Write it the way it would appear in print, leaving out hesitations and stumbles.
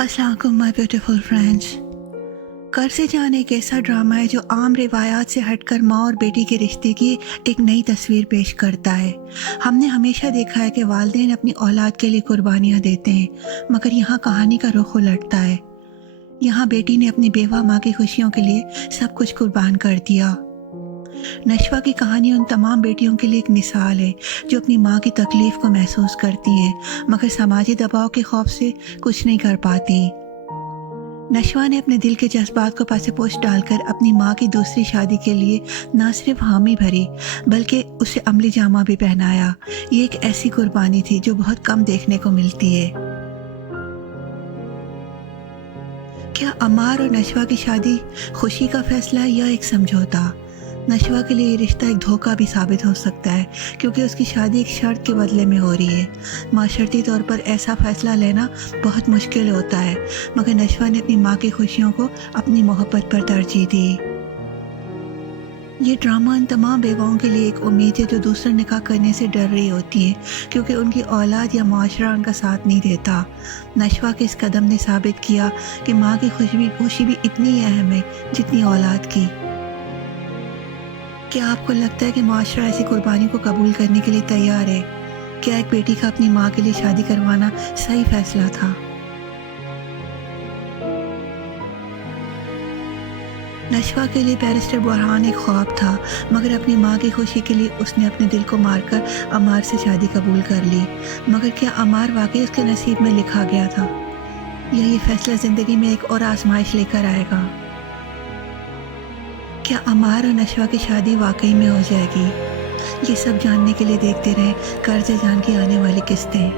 السلام علیکم مائی beautiful friends. گھر سے جان ایک ایسا ڈرامہ ہے جو عام روایات سے ہٹ کر ماں اور بیٹی کے رشتے کی ایک نئی تصویر پیش کرتا ہے۔ ہم نے ہمیشہ دیکھا ہے کہ والدین اپنی اولاد کے لیے قربانیاں دیتے ہیں، مگر یہاں کہانی کا رخ الٹتا ہے۔ یہاں بیٹی نے اپنی بیوہ ماں کی خوشیوں کے لیے سب کچھ قربان کر دیا۔ نشوا کی کہانی ان تمام بیٹیوں کے لیے ایک مثال ہے جو اپنی ماں کی تکلیف کو محسوس کرتی ہیں مگر سماجی دباؤ کے خوف سے کچھ نہیں کر پاتی۔ نشوا نے اپنے دل کے جذبات کو پس پوش ڈال کر اپنی ماں کی دوسری شادی کے لیے نہ صرف حامی بھری بلکہ اسے عملی جامہ بھی پہنایا۔ یہ ایک ایسی قربانی تھی جو بہت کم دیکھنے کو ملتی ہے۔ کیا عمار اور نشوا کی شادی خوشی کا فیصلہ ہے یا ایک سمجھوتا؟ نشوا کے لیے یہ رشتہ ایک دھوکہ بھی ثابت ہو سکتا ہے کیونکہ اس کی شادی ایک شرط کے بدلے میں ہو رہی ہے۔ معاشرتی طور پر ایسا فیصلہ لینا بہت مشکل ہوتا ہے مگر نشوا نے اپنی ماں کی خوشیوں کو اپنی محبت پر ترجیح دی۔ یہ ڈرامہ ان تمام بیواؤں کے لیے ایک امید ہے جو دوسرا نکاح کرنے سے ڈر رہی ہوتی ہیں کیونکہ ان کی اولاد یا معاشرہ ان کا ساتھ نہیں دیتا۔ نشوا کے اس قدم نے ثابت کیا کہ ماں کی خوشی بھی اتنی ہی اہم ہے جتنی اولاد کی۔ کیا آپ کو لگتا ہے کہ معاشرہ ایسی قربانی کو قبول کرنے کے لیے تیار ہے؟ کیا ایک بیٹی کا اپنی ماں کے لیے شادی کروانا صحیح فیصلہ تھا؟ نشوا کے لیے بیرسٹر رہان ایک خواب تھا مگر اپنی ماں کی خوشی کے لیے اس نے اپنے دل کو مار کر عمار سے شادی قبول کر لی۔ مگر کیا عمار واقعی اس کے نصیب میں لکھا گیا تھا یا یہ فیصلہ زندگی میں ایک اور آزمائش لے کر آئے گا؟ کیا عمار اور نشوا کی شادی واقعی میں ہو جائے گی؟ یہ سب جاننے کے لیے دیکھتے رہیں قرض جان کی آنے والی قسطیں۔